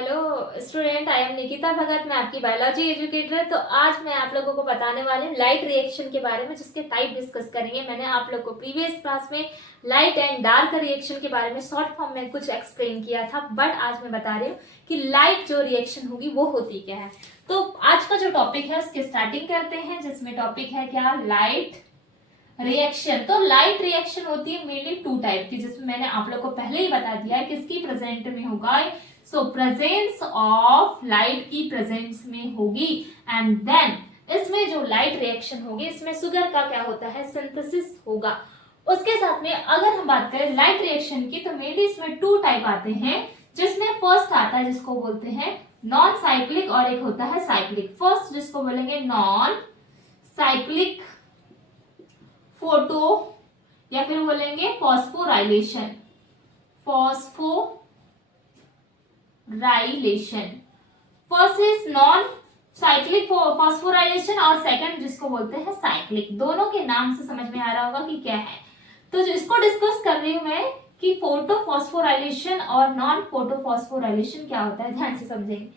Hello student, I am Nikita Bhagat. मैं आपकी biology educator. तो आज मैं आप लोगों को बताने वाली हूँ लाइट रिएक्शन के बारे में, जिसके टाइप डिस्कस करेंगे। मैंने आप लोग को प्रीवियस क्लास में लाइट एंड डार्क रिएक्शन के बारे में शॉर्ट फॉर्म में कुछ एक्सप्लेन किया था, बट आज मैं बता रही हूँ कि लाइट जो रिएक्शन होगी वो होती क्या है। तो आज का जो टॉपिक है उसकी स्टार्टिंग करते हैं, जिसमें टॉपिक है क्या, लाइट रिएक्शन। तो लाइट रिएक्शन होती है मेनली टू टाइप की, जिसमें मैंने आप लोग को पहले ही बता दिया है किसकी प्रेजेंट में होगा। सो प्रेजेंस ऑफ लाइट की प्रेजेंस में होगी। एंड देन इसमें जो लाइट रिएक्शन होगी, इसमें शुगर का क्या होता है, सिंथेसिस होगा। उसके साथ में अगर हम बात करें लाइट रिएक्शन की, तो मेनली इसमें टू टाइप आते हैं, जिसमें फर्स्ट आता है जिसको बोलते हैं नॉन साइक्लिक, और एक होता है साइक्लिक। फर्स्ट जिसको बोलेंगे नॉन साइक्लिक फोटो, या फिर बोलेंगे phosphorylation. Phosphorylation first is non cyclic phosphorylation, और सेकंड जिसको बोलते हैं साइक्लिक। दोनों के नाम से समझ में आ रहा होगा कि क्या है। तो इसको डिस्कस कर रही हूं मैं कि फोटो फॉस्फोराइलेशन और नॉन फोटो फॉस्फोराइलेशन क्या होता है, ध्यान से समझेंगे।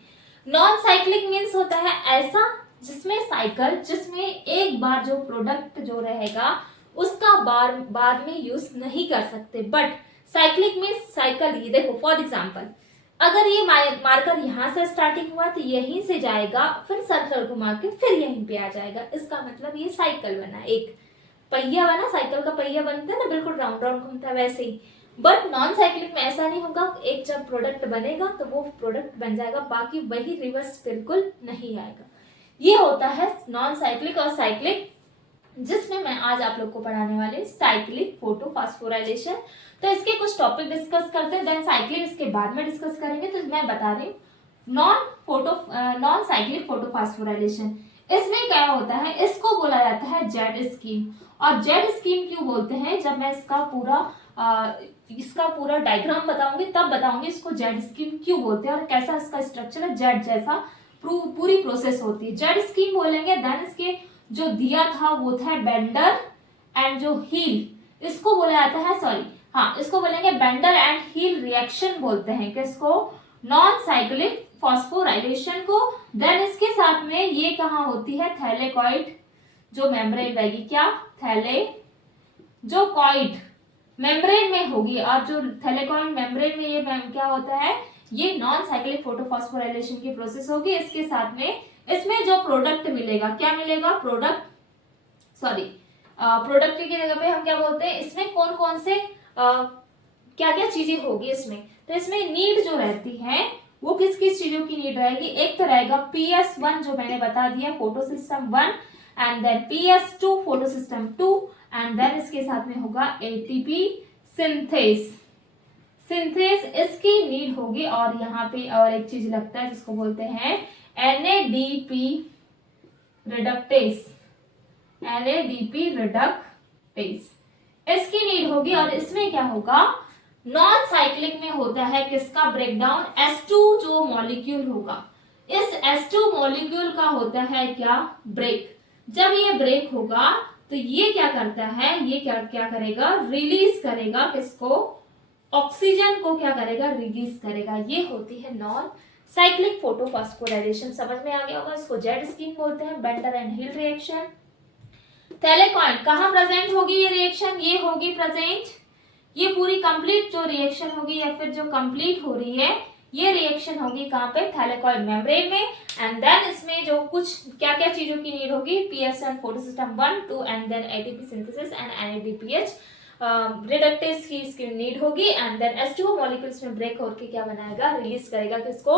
नॉन साइक्लिक मीन्स होता है ऐसा जिसमें साइकिल, जिसमें एक बार जो प्रोडक्ट जो रहेगा उसका बार बाद में यूज नहीं कर सकते। बट साइक्लिक मीन्स साइकिल, ये देखो फॉर एग्जांपल, अगर ये मार्कर यहाँ से स्टार्टिंग हुआ तो यहीं से जाएगा, फिर सर्कल घुमा के फिर यहीं पे आ जाएगा। इसका मतलब ये साइकिल बना, एक पहिया बना, साइकिल का पहिया बनता है ना, बिल्कुल राउंड राउंड घूमता है वैसे ही। बट नॉन साइक्लिक में ऐसा नहीं होगा। एक जब प्रोडक्ट बनेगा तो वो प्रोडक्ट बन जाएगा, बाकी वही रिवर्स बिल्कुल नहीं आएगा। ये होता है नॉन साइक्लिक और साइक्लिक, जिसमें मैं आज आप लोग को पढ़ाने वाले साइक्लिक फोटो फॉस्फोराइलेशन। तो इसके कुछ टॉपिक डिस्कस करते हैं, देन साइक्लिक इसके बाद में डिस्कस करेंगे। तो मैं बता रही हूँ नॉन साइक्लिक फोटो फॉस्फोराइलेशन। इसमें क्या होता है, इसको बोला जाता है जेड स्कीम। और जेड स्कीम क्यों बोलते हैं, जब मैं इसका पूरा डायग्राम बताऊंगी तब बताऊंगी इसको जेड स्कीम क्यों बोलते हैं और कैसा इसका स्ट्रक्चर है, जेड जैसा पूरी प्रोसेस होती है। जेड स्कीम बोलेंगे। देन इसके जो दिया था वो था बेंडर एंड जो हील, इसको बोला जाता है, सॉरी हाँ, इसको बोलेंगे बेंडर एंड हील रिएक्शन बोलते हैं। किसको, नॉन साइक्लिक फॉस्फोराइलेशन को। देन इसके साथ में ये कहाँ होती है, थैलेकॉइड जो मेम्ब्रेन रहेगी, क्या थैले जो कॉइड मेम्ब्रेन में होगी, और जो थैलेकॉइड मेम्ब्रेन में ये क्या होता है, ये नॉन साइक्लिक फोटोफॉस्फोराइलेशन की प्रोसेस होगी। इसके साथ में इसमें जो प्रोडक्ट मिलेगा, क्या मिलेगा, प्रोडक्ट की जगह पे हम क्या बोलते हैं, इसमें कौन कौन से क्या क्या चीजें होगी इसमें। तो इसमें नीड जो रहती है वो किस किस चीजों की नीड रहेगी। एक तो रहेगा PS1 जो मैंने बता दिया, photo system 1, and then PS2 photo system 2, and then इसके साथ में होगा ATP सिंथेस इसकी नीड होगी। और यहाँ पे और एक चीज लगता है जिसको बोलते हैं NADP रिडक्टेस इसकी नीड होगी। और इसमें क्या होगा, नॉन साइक्लिक में होता है किसका ब्रेकडाउन, S2 जो मॉलिक्यूल होगा, इस S2 मॉलिक्यूल का होता है क्या, ब्रेक। जब ये ब्रेक होगा तो ये क्या करता है, ये क्या करेगा, रिलीज करेगा किसको, ऑक्सीजन को क्या करेगा, रिलीज करेगा। ये होती है नॉन साइक्लिक फोटोफॉस्फोराइलेशन। समझ में आ गया होगा। इसको जेड स्कीम बोलते हैं, Bendall and Hill reaction. Thylakoid कहाँ प्रेजेंट होगी ये रिएक्शन, ये होगी प्रेजेंट, ये पूरी कंप्लीट जो रिएक्शन होगी या फिर जो कंप्लीट हो रही है ये रिएक्शन होगी कहाँ पे, थैलेकॉइड मेम्ब्रेन में। एंड देन इसमें जो कुछ क्या क्या चीजों की नीड होगी, PS1 photo system 1, 2, and then ATP synthesis and NADPH reductase की इसकी नीड होगी। एंड देन H2O मॉलिक्यूल्स में ब्रेक होकर क्या बनाएगा, रिलीज करेगा किसको,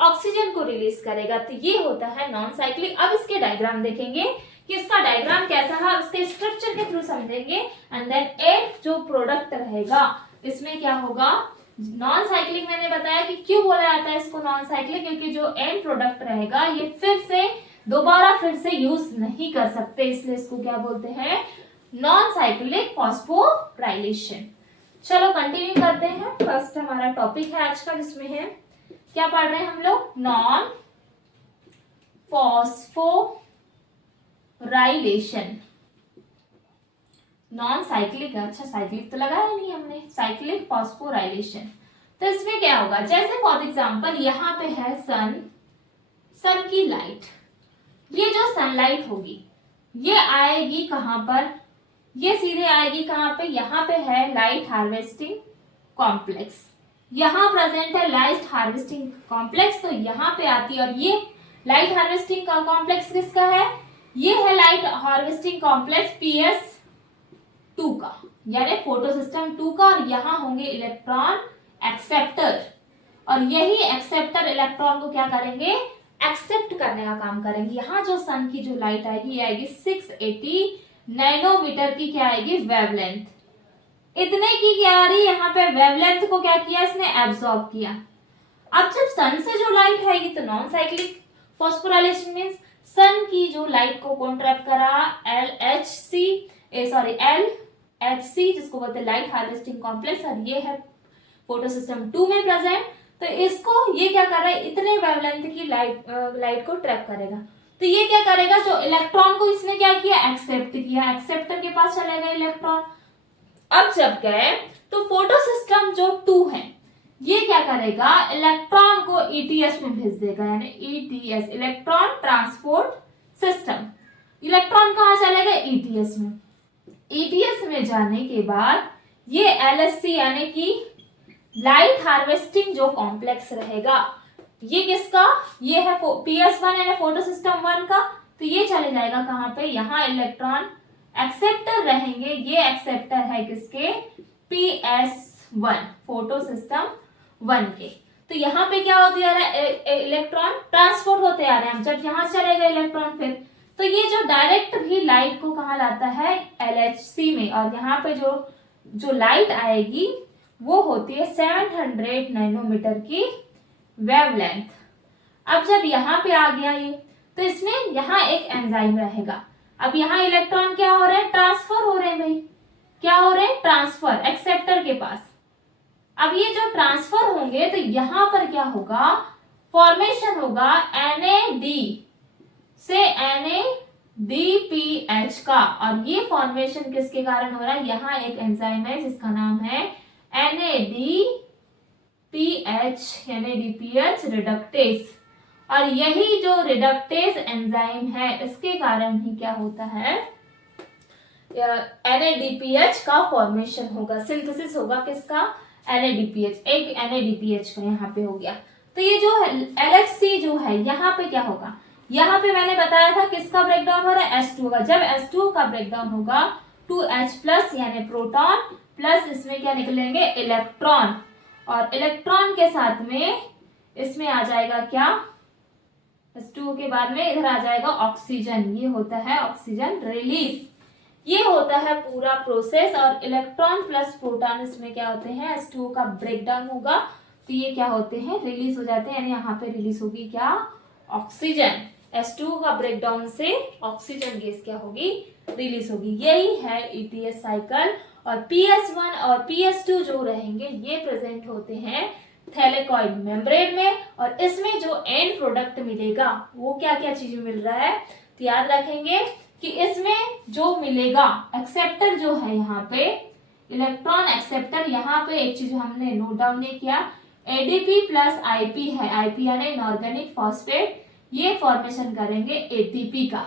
ऑक्सीजन को रिलीज करेगा। तो ये होता है नॉन साइक्लिक। अब इसके डायग्राम देखेंगे कि इसका डायग्राम कैसा है, उसके स्ट्रक्चर के थ्रू समझेंगे। एंड देन एक जो प्रोडक्ट रहेगा इसमें क्या होगा, नॉन साइक्लिक मैंने बताया कि क्यों बोला जाता है इसको नॉन साइक्लिक, क्योंकि जो एंड प्रोडक्ट रहेगा ये फिर से यूज नहीं कर सकते, इसलिए इसको क्या बोलते हैं, नॉन साइक्लिक फॉस्फोराइलेशन। चलो कंटिन्यू करते हैं। फर्स्ट हमारा टॉपिक है आज का, जिसमें है क्या पढ़ रहे हैं हम लोग, नॉन फॉस्फोराइलेशन। नॉन साइक्लिक, अच्छा साइक्लिक तो लगाया नहीं हमने, साइक्लिक फॉस्फोराइलेशन। तो इसमें क्या होगा, जैसे फॉर एग्जांपल यहाँ पे है सन की लाइट, ये जो सनलाइट होगी ये आएगी कहां पर, ये सीधे आएगी कहां पे, यहाँ पे है लाइट हार्वेस्टिंग कॉम्प्लेक्स, यहाँ प्रेजेंट है लाइट हार्वेस्टिंग कॉम्प्लेक्स, तो यहाँ पे आती है। और ये लाइट हार्वेस्टिंग कॉम्प्लेक्स किसका है, ये है लाइट हार्वेस्टिंग कॉम्प्लेक्स PS2 का, यानी फोटो सिस्टम 2 का। और यहाँ होंगे इलेक्ट्रॉन एक्सेप्टर, और यही एक्सेप्टर इलेक्ट्रॉन को क्या करेंगे, एक्सेप्ट करने का काम करेंगे। यहाँ जो सन की जो लाइट आएगी ये आएगी 680 नैनोमीटर की, क्या आएगी, वेवलेंथ। इतने की क्या आ रही है, यहाँ पे वेवलेंथ को क्या किया इसने, एब्सॉर्ब किया। अब जब सन से जो लाइट आएगी तो नॉन साइक्लिक फॉस्फोराइलेशन मींस सन की जो लाइट को कौन ट्रैप करा, LHC जिसको बोलते हैं लाइट हार्वेस्टिंग कॉम्प्लेक्स, और ये है फोटो सिस्टम 2 में प्रेजेंट। तो इसको ये क्या कर रहा है, इतने वेवलेंथ की लाइट को ट्रैप करेगा। तो ये क्या करेगा, जो इलेक्ट्रॉन को इसने क्या किया, एक्सेप्ट किया, एक्सेप्टर के पास चलेगा इलेक्ट्रॉन। अब जब गए तो फोटो सिस्टम जो 2 है ये क्या करेगा, इलेक्ट्रॉन को ETS में भेज देगा, यानी ETS electron transport system. Electron कहाँ चलेगा, ETS में। ETS में जाने के बाद ये LHC यानी कि लाइट हार्वेस्टिंग जो कॉम्प्लेक्स रहेगा, ये किसका, ये है PS1 यानी फोटो सिस्टम 1 का। तो ये चले जाएगा कहां पे, यहाँ इलेक्ट्रॉन एक्सेप्टर रहेंगे, ये एक्सेप्टर है किसके, PS1 फोटो सिस्टम 1 के। तो यहाँ पे क्या होते जा रहा है, इलेक्ट्रॉन ट्रांसपोर्ट होते आ रहे हैं। जब यहाँ चलेगा इलेक्ट्रॉन फिर तो ये जो डायरेक्ट भी लाइट को कहाँ लाता है, LHC में। और यहाँ पे जो लाइट आएगी वो होती है 700 नैनोमीटर की वेवलेंथ। अब जब यहाँ पे आ गया ये, तो इसमें यहाँ एक एंजाइम रहेगा। अब यहाँ इलेक्ट्रॉन क्या हो रहे हैं, ट्रांसफर हो रहे हैं भाई, क्या हो रहे हैं, ट्रांसफर एक्सेप्टर के पास। अब ये जो ट्रांसफर होंगे तो यहाँ पर क्या होगा, फॉर्मेशन होगा NAD से NADPH का। और ये फॉर्मेशन किसके कारण हो रहा है, यहाँ एक एंजाइम है जिसका नाम है NADPH रिडक्टेस। और यही जो रिडक्टेस एंजाइम है इसके कारण ही क्या होता है, NADPH का फॉर्मेशन होगा, सिंथेसिस होगा किसका, NADPH, एक NADPH का यहाँ पे हो गया। तो ये जो LHC जो है यहाँ पे क्या होगा, यहाँ पे मैंने बताया था किसका ब्रेकडाउन हो रहा है, H2 का। जब H2 का ब्रेकडाउन होगा 2H प्लस यानी प्रोटॉन प्लस इसमें क्या निकलेंगे, इलेक्ट्रॉन। और इलेक्ट्रॉन के साथ में इसमें आ जाएगा क्या, H2 के बाद में इधर आ जाएगा ऑक्सीजन। ये होता है ऑक्सीजन रिलीज, ये होता है पूरा प्रोसेस। और इलेक्ट्रॉन प्लस प्रोटॉन इसमें क्या होते हैं, H2 का ब्रेकडाउन होगा तो ये क्या होते हैं, रिलीज हो जाते हैं। यानी यहाँ पे रिलीज होगी क्या, ऑक्सीजन। H2 का ब्रेकडाउन से ऑक्सीजन गैस क्या होगी, रिलीज होगी। यही है ETS साइकिल। और PS1 और PS2 जो रहेंगे ये प्रेजेंट होते हैं थैलेकॉइड मेम्ब्रेन में। और इसमें जो एंड प्रोडक्ट मिलेगा वो क्या क्या चीज मिल रहा है, तो याद रखेंगे कि इसमें जो मिलेगा एक्सेप्टर जो है, यहाँ पे इलेक्ट्रॉन एक्सेप्टर, यहाँ पे एक चीज हमने नोट डाउन नहीं किया, ADP प्लस IP है, IP यानी इनऑर्गेनिक फॉस्फेट, ये फॉर्मेशन करेंगे ATP का।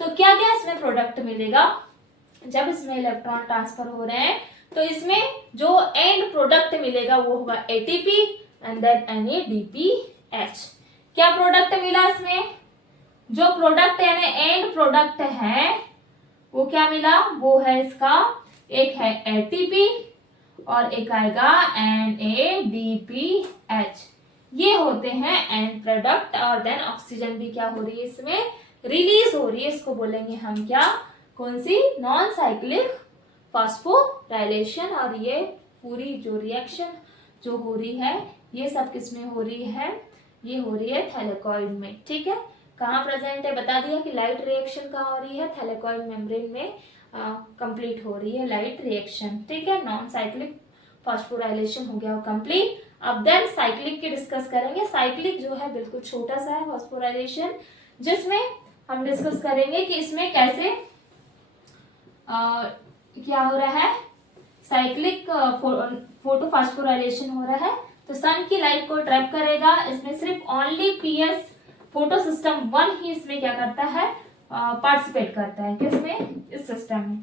तो क्या क्या इसमें प्रोडक्ट मिलेगा, जब इसमें इलेक्ट्रॉन ट्रांसफर हो रहे हैं तो इसमें जो एंड प्रोडक्ट मिलेगा वो होगा ATP एंड देन NADPH। क्या प्रोडक्ट मिला इसमें, जो प्रोडक्ट यानी एंड प्रोडक्ट है वो क्या मिला, वो है इसका, एक है ATP और एक आएगा NADPH। ये होते हैं एंड प्रोडक्ट। और देन ऑक्सीजन भी क्या हो रही है इसमें, रिलीज हो रही है। इसको बोलेंगे हम क्या, कौन सी, नॉन साइक्लिक फॉस्फोराइलेशन। और ये पूरी जो रिएक्शन जो हो रही है ये सब किसमें हो रही है, ये हो रही है थैलेकॉइड में। ठीक है, कहाँ प्रेजेंट है, बता दिया कि लाइट रिएक्शन कहाँ हो रही है, थैलेकॉइड मेम्ब्रेन में कंप्लीट हो रही है लाइट रिएक्शन। ठीक है, नॉन साइक्लिक फॉस्फोराइलेशन हो गया कंप्लीट। अब देन साइक्लिक की डिस्कस करेंगे। साइक्लिक जो है बिल्कुल छोटा सा है फॉस्फोराइलेशन, जिसमें हम डिस्कस करेंगे कि इसमें कैसे क्या हो रहा है, साइक्लिक फोटोफॉस्फोराइलेशन हो रहा है। तो सन की लाइट को ट्रैप करेगा। इसमें सिर्फ ओनली पीएस फोटो सिस्टम 1 ही इसमें क्या करता है, पार्टिसिपेट करता है किसमें, इस सिस्टम में।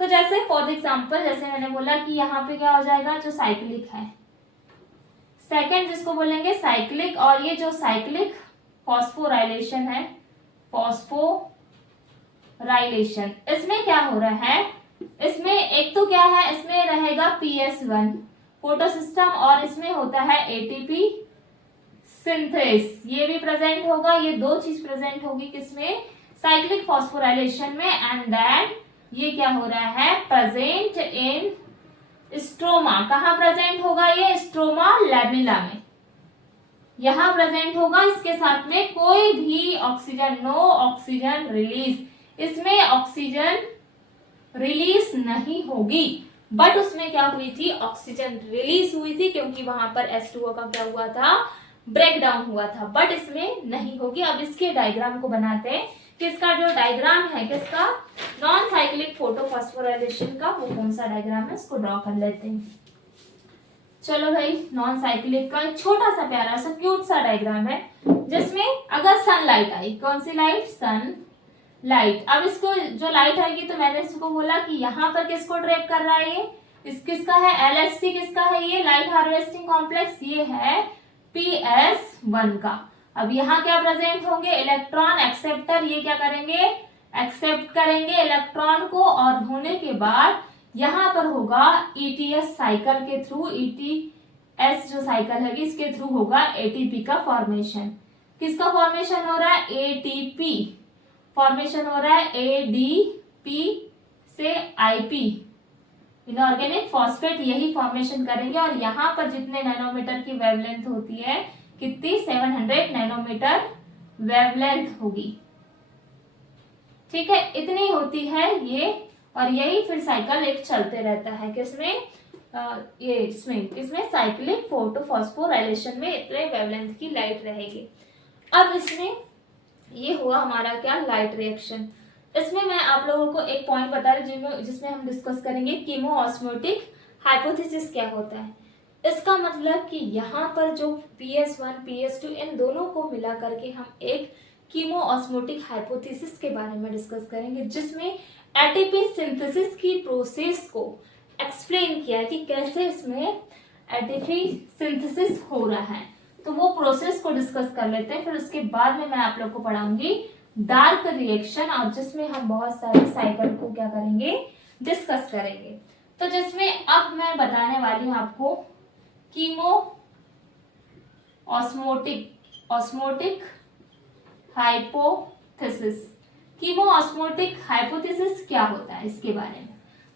तो जैसे फॉर एग्जांपल जैसे मैंने बोला कि यहाँ पे क्या हो जाएगा, जो साइक्लिक है, सेकंड जिसको बोलेंगे साइक्लिक, और ये जो साइक्लिक फॉस्फोराइलेशन है, फॉस्फोराइलेशन, इसमें क्या हो रहा है, इसमें एक तो क्या है, इसमें रहेगा PS1 फोटो सिस्टम और इसमें होता है ATP सिंथेस, ये भी प्रेजेंट होगा, ये दो चीज प्रेजेंट होगी किसमें, साइक्लिक फॉस्फोराइलेशन में। एंड देन ये क्या हो रहा है, प्रेजेंट इन स्ट्रोमा, कहां प्रेजेंट होगा, ये स्ट्रोमा लैमेला में यहां प्रेजेंट होगा। इसके साथ में कोई भी ऑक्सीजन, नो ऑक्सीजन रिलीज, इसमें ऑक्सीजन रिलीज नहीं होगी, बट उसमें क्या हुई थी, ऑक्सीजन रिलीज हुई थी, क्योंकि वहां पर H2O का क्या हुआ था, ब्रेक डाउन हुआ था, बट इसमें नहीं होगी। अब इसके डायग्राम को बनाते हैं कि इसका जो डायग्राम है किसका, नॉन साइक्लिक फोटोफॉस्फोराइलेशन का, वो कौन सा डायग्राम है, इसको ड्रॉ कर लेते हैं। चलो भाई, नॉन साइक्लिक का एक छोटा सा प्यारा सा क्यूट सा डायग्राम है, जिसमें अगर सनलाइट आई, कौन सी लाइट, सन लाइट। अब इसको जो लाइट आएगी तो मैंने इसको बोला कि यहाँ पर किसको ट्रैप कर रहा है, ये किसका है, LHC किसका है, ये लाइट हार्वेस्टिंग कॉम्प्लेक्स, ये है PS1 का। अब यहाँ क्या प्रेजेंट होंगे, इलेक्ट्रॉन एक्सेप्टर, ये क्या करेंगे, एक्सेप्ट करेंगे इलेक्ट्रॉन को, और होने के बाद यहाँ पर होगा ETS साइकिल के थ्रू, ETS जो साइकिल है इसके थ्रू होगा ATP का फॉर्मेशन। किसका फॉर्मेशन हो रहा है, ATP फॉर्मेशन हो रहा है, ADP से IP, इनऑर्गेनिक फॉस्फेट, यही फॉर्मेशन करेंगे। और यहाँ पर जितने नैनोमीटर की वेवलेंथ होती है, कितनी, 700 नैनोमीटर वेवलेंथ होगी, ठीक है, इतनी होती है ये। और यही फिर साइकिल एक चलते रहता है किसमें, ये इसमें साइक्लिक फोटोफॉस्फोराइलेशन में इतने वेवलेंथ की लाइट रहेगी। अब इसमें ये हुआ हमारा क्या, लाइट रिएक्शन। इसमें मैं आप लोगों को एक पॉइंट बता रही हूँ जिसमें हम डिस्कस करेंगे कीमोऑस्मोटिक हाइपोथेसिस क्या होता है। इसका मतलब कि यहाँ पर जो PS1 PS2 इन दोनों को मिला करके हम एक कीमोऑस्मोटिक हाइपोथेसिस के बारे में डिस्कस करेंगे, जिसमें एटीपी सिंथेसिस की प्रोसेस को एक्सप्लेन किया है कि कैसे इसमें एटीपी सिंथेसिस हो रहा है। तो वो प्रोसेस को डिस्कस कर लेते हैं, फिर उसके बाद में मैं आप लोग को पढ़ाऊंगी डार्क रिएक्शन, और जिसमें हम बहुत सारे साइकिल को क्या करेंगे, डिस्कस करेंगे। तो जिसमें अब मैं बताने वाली हूं आपको chemo osmotic hypothesis. Chemo osmotic hypothesis क्या होता है इसके बारे में।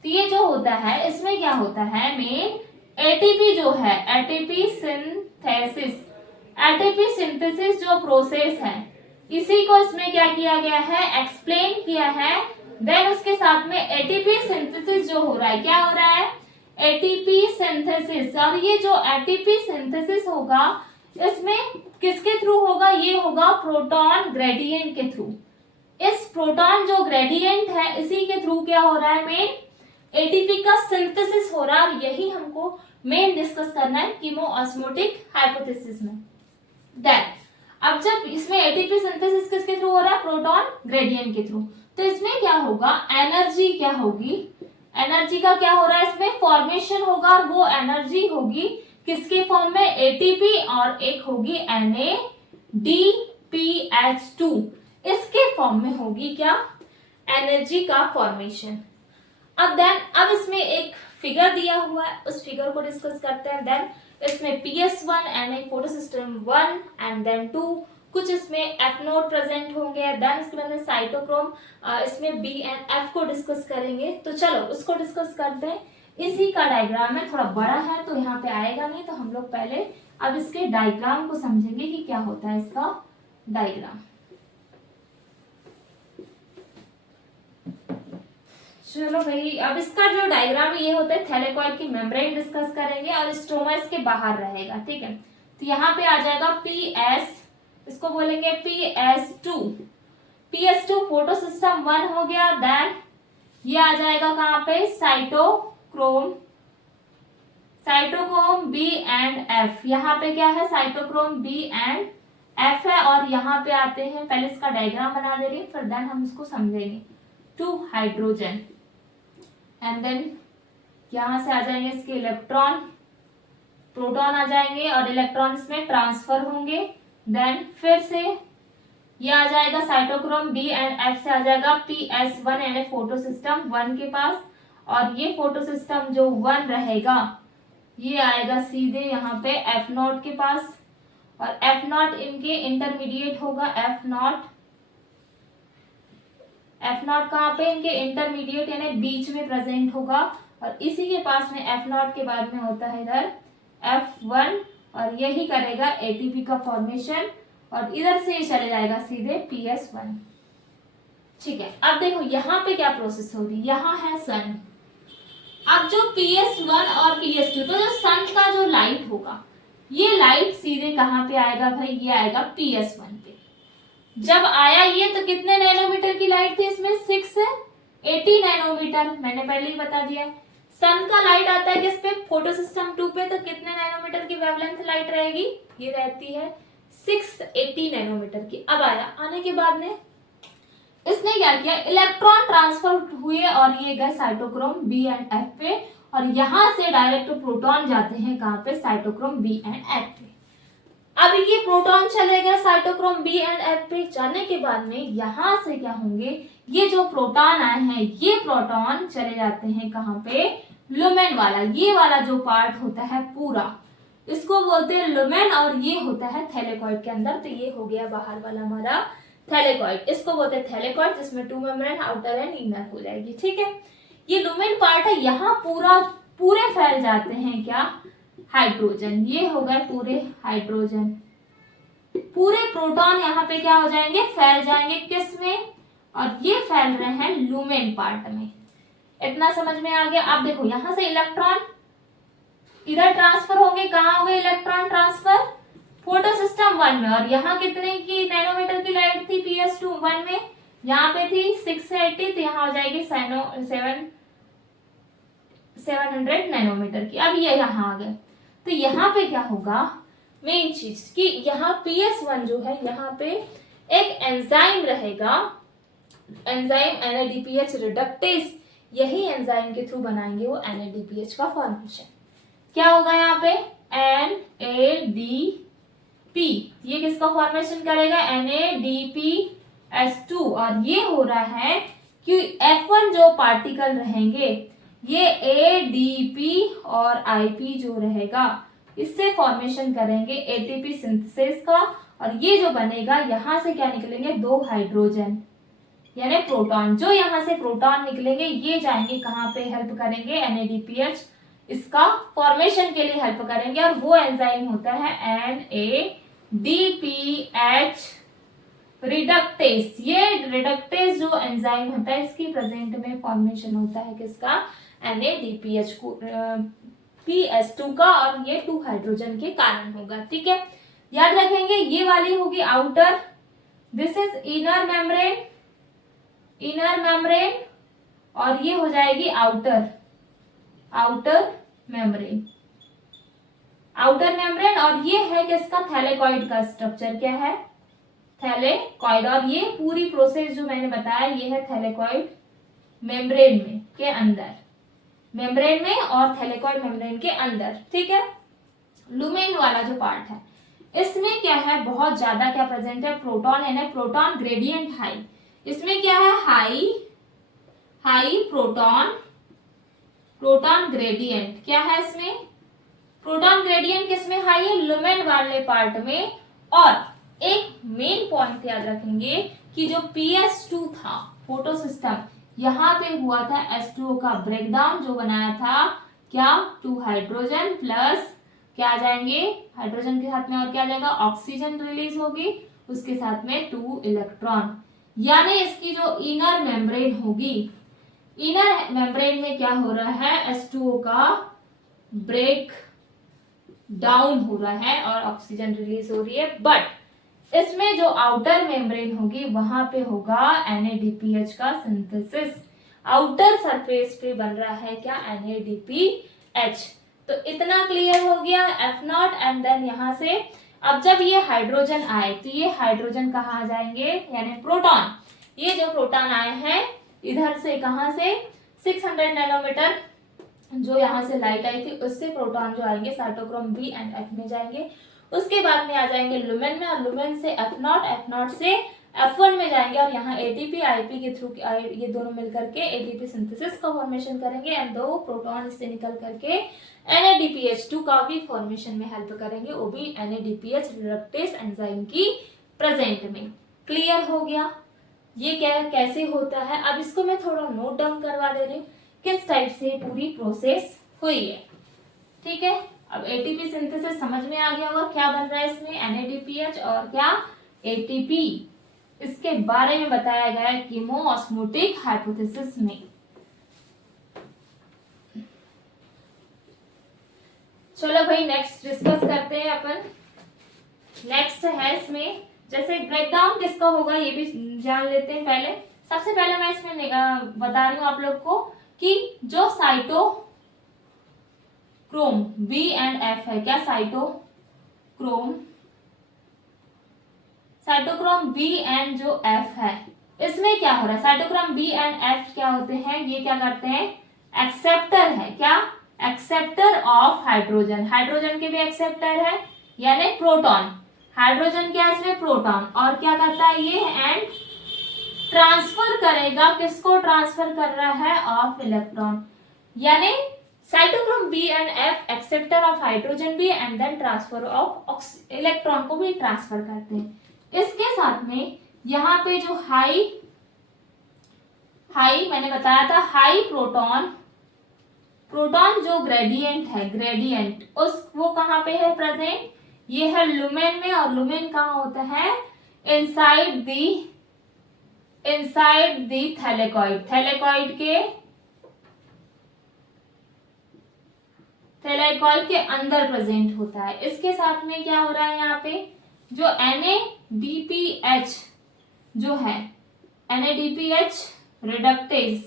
तो ये जो होता है, इसमें क्या होता है, मेन एटीपी जो है, एटीपी सिंथेसिस जो प्रोसेस है, इसी को इसमें क्या किया गया है, एक्सप्लेन किया है। देन उसके साथ में एटीपी सिंथेसिस जो हो रहा है, क्या हो रहा है, एटीपी सिंथेसिस। और ये जो एटीपी सिंथेसिस होगा, इसमें किसके थ्रू होगा, ये होगा प्रोटॉन ग्रेडियंट के थ्रू। इस प्रोटॉन जो ग्रेडियंट है, इसी के थ्रू क्या हो रहा है, मेन एटीपी का सिंथेसिस हो रहा है। यही हमको मेन डिस्कस करना है कीमोऑस्मोटिक हाइपोथेसिस में। देन अब जब इसमें एटीपी सिंथेसिस किसके थ्रू हो रहा है, प्रोटॉन ग्रेडियंट के थ्रू, तो इसमें क्या होगा, एनर्जी क्या होगी, एनर्जी का क्या हो रहा है, इसमें फॉर्मेशन होगा, और वो एनर्जी होगी किसके फॉर्म में, एटीपी, और एक होगी NADPH2, इसके फॉर्म में होगी क्या, एनर्जी का फॉर्मेशन। अब इसमें एक फिगर दिया हुआ है, उस फिगर को डिस्कस करते हैं। देन इसमें PS1 एंड एक फोटो सिस्टम 1 एंड देन 2, कुछ इसमें F नोड प्रेजेंट होंगे। देन इसके बाद साइटोक्रोम, इसमें B एंड F को डिस्कस करेंगे। तो चलो उसको डिस्कस करते हैं। इसी का डायग्राम है, थोड़ा बड़ा है तो यहाँ पे आएगा नहीं, तो हम लोग पहले अब इसके डायग्राम को समझेंगे कि क्या होता है इसका डायग्राम। चलो भाई, अब इसका जो डायग्राम ये होता है, थैलेकॉइड की मेम्ब्रेन डिस्कस करेंगे और स्ट्रोमा इसके बाहर रहेगा, ठीक है। तो यहाँ पे आ जाएगा PS, इसको बोलेंगे PS2 फोटो सिस्टम 1 हो गया। देन ये आ जाएगा कहाँ पे, साइटोक्रोम बी एंड एफ, यहाँ पे क्या है साइटोक्रोम बी एंड एफ है, और यहाँ पे आते हैं, पहले इसका डायग्राम बना दे रही हूँ फिर देन हम इसको समझेंगे। 2 हाइड्रोजन एंड देन यहाँ से आ जाएंगे इसके इलेक्ट्रॉन, प्रोटॉन आ जाएंगे और इलेक्ट्रॉन इसमें ट्रांसफर होंगे। देन फिर से ये आ जाएगा साइटोक्रोम बी एंड एफ से आ जाएगा PS1 यानी फोटो सिस्टम 1 के पास, और ये फोटो सिस्टम जो 1 रहेगा ये आएगा सीधे यहाँ पे F0 के पास, और F0 इनके इंटरमीडिएट होगा। F0 कहाँ पे, इनके इंटरमीडिएट यानी बीच में प्रेजेंट होगा, और इसी के पास में F0 के बाद में होता है इधर F1, और यही करेगा ATP का फॉर्मेशन, और इधर से ये चले जाएगा सीधे PS1। ठीक है, अब देखो यहाँ पे क्या प्रोसेस हो रही है, यहाँ है सन। अब जो PS1 और PS2, तो जो सन का जो लाइट होगा ये लाइट सीधे कहाँ पे आएगा भाई, ये आएगा PS1 पे। जब आया ये तो कितने नैनोमीटर की लाइट थी इसमें, 680 नैनोमीटर, मैंने पहले ही बता दिया। सन का लाइट आता है किस पे, फोटो सिस्टम 2 पे, तो कितने नैनोमीटर की वेवलेंथ लाइट रहेगी, ये रहती है 680 नैनोमीटर की। अब आने के बाद में इसने क्या किया, इलेक्ट्रॉन ट्रांसफर हुए और ये गए साइटोक्रोम बी एंड एफ पे, और यहां से डायरेक्ट प्रोटॉन जाते हैं कहां पे, साइटोक्रोम बी एंड एफ पे। अब ये प्रोटॉन चले गए साइटोक्रोम बी एंड एफ पे, जाने के बाद में यहां से क्या होंगे, ये जो प्रोटॉन आए हैं ये प्रोटॉन चले जाते हैं कहां पे, लुमेन वाला, ये वाला जो पार्ट होता है पूरा इसको बोलते हैं लुमेन, और ये होता है थैलेकॉइड के अंदर। तो ये हो गया बाहर वाला हमारा थैलेकॉइड, इसको बोलते हैं थैलेकॉइड, जिसमें 2 मेम्ब्रेन आउटर एंड इनर हो जाएगी। ठीक है, ये लुमेन पार्ट है, यहाँ पूरे फैल जाते हैं क्या, हाइड्रोजन, ये हो गए पूरे हाइड्रोजन, पूरे प्रोटॉन यहाँ पे क्या हो जाएंगे, फैल जाएंगे किस में, और ये फैल रहे हैं लुमेन पार्ट में। इतना समझ में आ गया। अब देखो यहाँ से इलेक्ट्रॉन इधर ट्रांसफर होंगे, कहाँ होंगे इलेक्ट्रॉन ट्रांसफर, फोटो सिस्टम 1 में, और यहाँ कितने की नैनोमीटर की लाइट थी PS2 1 में, यहाँ पे थी 680, तो यहाँ हो जाएगी 700 नैनोमीटर की। अब ये यहाँ आ गए, तो यहाँ पे क्या होगा, मेन चीज कि यहाँ PS1 जो है यहाँ पे एक एंजाइम रहेगा, एंजाइम NADPH रिडक्टेज, यही एंजाइम के थ्रू बनाएंगे वो NADPH का फॉर्मेशन। क्या होगा यहाँ पे NADP, ये किसका फॉर्मेशन करेगा, NADPH2, और ये हो रहा है कि F1 जो पार्टिकल रहेंगे ये ADP और IP जो रहेगा इससे फॉर्मेशन करेंगे ATP सिंथेसिस का, और ये जो बनेगा यहाँ से क्या निकलेंगे, 2 हाइड्रोजन यानी प्रोटॉन। जो यहाँ से प्रोटॉन निकलेंगे ये जाएंगे कहाँ पे, हेल्प करेंगे NADPH इसका फॉर्मेशन के लिए हेल्प करेंगे, और वो एंजाइम होता है NADPH रिडक्टेज। ये रिडक्टेज जो एंजाइम होता है इसकी प्रेजेंट में फॉर्मेशन होता है किसका, NADPH को PS2 का, और ये 2 हाइड्रोजन के कारण होगा। ठीक है, याद रखेंगे ये वाली होगी outer, this is inner membrane, और ये हो जाएगी आउटर मेम्ब्रेन, और ये है किसका, थैलेकॉइड का स्ट्रक्चर क्या है, थैलेकॉइड, और ये पूरी प्रोसेस जो मैंने बताया ये है थैलेकॉइड मेम्ब्रेन में के अंदर, मेम्ब्रेन में और थैलेकॉइड मेम्ब्रेन के अंदर। ठीक है, लुमेन वाला जो पार्ट है इसमें क्या है, बहुत ज्यादा क्या प्रेजेंट है, प्रोटॉन है ना, प्रोटॉन ग्रेडियंट हाई, इसमें क्या है, हाई प्रोटॉन ग्रेडियंट क्या है इसमें, प्रोटॉन ग्रेडियंट किसमें हाई है, लुमेन वाले पार्ट में। और एक मेन पॉइंट याद रखेंगे कि जो PS2 था फोटो सिस्टम, यहाँ पे हुआ था H2O का ब्रेकडाउन, जो बनाया था क्या, 2 हाइड्रोजन प्लस क्या आ जाएंगे, हाइड्रोजन के साथ में और क्या आ जाएगा, ऑक्सीजन रिलीज होगी, उसके साथ में 2 इलेक्ट्रॉन, यानी इसकी जो इनर मेम्ब्रेन होगी, इनर मेम्ब्रेन में क्या हो रहा है, H2O का ब्रेक डाउन हो रहा है और ऑक्सीजन रिलीज हो रही है, बट इसमें जो आउटर मेम्ब्रेन होगी वहां पे होगा NADPH का सिंथेसिस, आउटर सरफेस पे बन रहा है क्या, NADPH। तो इतना क्लियर हो गया F0 एंड देन यहाँ से अब जब ये हाइड्रोजन आए तो ये हाइड्रोजन कहाँ आ जाएंगे, यानी प्रोटॉन। ये जो प्रोटॉन आए हैं इधर से कहाँ से 600 नैनोमीटर जो यहाँ से लाइट आई थी उससे प्रोटॉन जो आएंगे साइटोक्रोम बी एंड एफ में जाएंगे। उसके बाद में आ जाएंगे लुमेन में और लुमेन से F0 से F1 में जाएंगे और यहाँ एटीपी आईपी के थ्रू ये दोनों मिलकर के एटीपी सिंथेसिस का फॉर्मेशन करेंगे एंड दो प्रोटॉन इससे निकल करके NADPH2 का भी फॉर्मेशन में हेल्प करेंगे, वो भी NADPH रिडक्टेज एंजाइम की प्रेजेंट में। क्लियर हो गया ये क्या कैसे होता है। अब इसको मैं थोड़ा नोट डाउन करवा दे रही हूँ किस टाइप से पूरी प्रोसेस हुई है। ठीक है, अब एटीपी सिंथेसिस समझ में आ गया होगा क्या बन रहा है इसमें, NADPH और क्या एटीपी, इसके बारे में बताया गया है कीमोऑस्मोटिक हाइपोथेसिस में। चलो भाई नेक्स्ट डिस्कस करते हैं अपन। नेक्स्ट है इसमें जैसे ब्रेकडाउन किसका होगा ये भी जान लेते हैं। पहले सबसे पहले मैं इसमें बता रही हूँ आप लोग को कि जो साइटोक्रोम बी एंड एफ है, क्या साइटोक्रोम बी एंड जो एफ है इसमें क्या हो रहा है, साइटोक्रोम बी एंड एफ क्या होते हैं, ये क्या करते हैं एक्सेप्टर है, क्या एक्सेप्टर ऑफ हाइड्रोजन, हाइड्रोजन के भी एक्सेप्टर है यानी प्रोटॉन, हाइड्रोजन क्या है इसमें प्रोटॉन, और क्या करता है ये एंड ट्रांसफर करेगा, किसको ट्रांसफर कर रहा है ऑफ इलेक्ट्रॉन, यानी cytochrome B and F acceptor of hydrogen भी and then transfer of electron को भी ट्रांसफर करते हैं। इसके साथ में यहाँ पे जो हाई मैंने बताया था हाई प्रोटॉन जो ग्रेडियंट है, ग्रेडियंट उस वो कहाँ पे है प्रेजेंट, ये है लुमेन में, और लुमेन कहाँ होता है इनसाइड दी थैलेकॉइड, थैलेकॉइड के अंदर प्रेजेंट होता है। इसके साथ में क्या हो रहा है यहाँ पे जो NADPH जो है NADPH रिडक्टेज,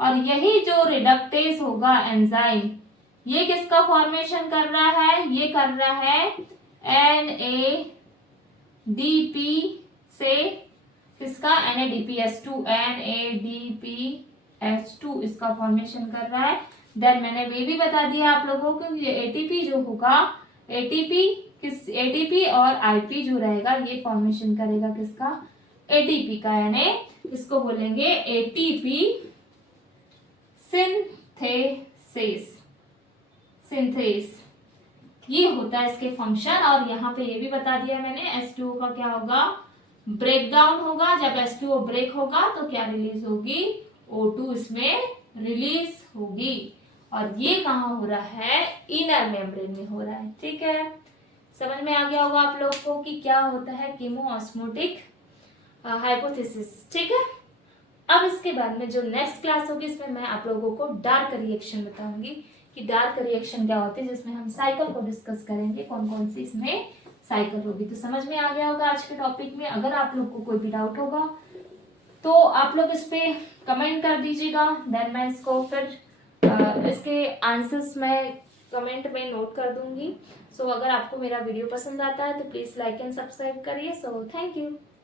और यही जो रिडक्टेज होगा एंजाइम ये किसका फॉर्मेशन कर रहा है, ये कर रहा है NADP से किसका NADPH2 इसका फॉर्मेशन कर रहा है। देन मैंने ये भी बता दिया आप लोगों को ये एटीपी जो होगा एटीपी और आईपी जो रहेगा ये फॉर्मेशन करेगा किसका एटीपी का, यानी इसको बोलेंगे एटीपी सिंथेस ये होता है इसके फंक्शन। और यहाँ पे ये भी बता दिया मैंने H2O का क्या होगा ब्रेकडाउन होगा, जब H2O ब्रेक होगा तो क्या रिलीज होगी O2 इसमें रिलीज होगी, और ये कहाँ हो रहा है इनर मेम्ब्रेन में हो रहा है। ठीक है, समझ में आ गया होगा आप लोग को कि क्या होता है कीमोऑस्मोटिक हाइपोथेसिस। ठीक है, अब इसके बाद में जो नेक्स्ट क्लास होगी इसमें मैं आप लोगों को डार्क रिएक्शन बताऊंगी कि डार्क रिएक्शन क्या होती है, जिसमें हम साइकिल को डिस्कस करेंगे कौन कौन सी इसमें साइकिल होगी। तो समझ में आ गया होगा आज के टॉपिक में। अगर आप लोग को कोई भी डाउट होगा तो आप लोग इस पे कमेंट कर दीजिएगा, देन मैं इसको फिर इसके आंसर्स मैं कमेंट में नोट कर दूंगी। सो अगर आपको मेरा वीडियो पसंद आता है तो प्लीज लाइक एंड सब्सक्राइब करिए। So thank you.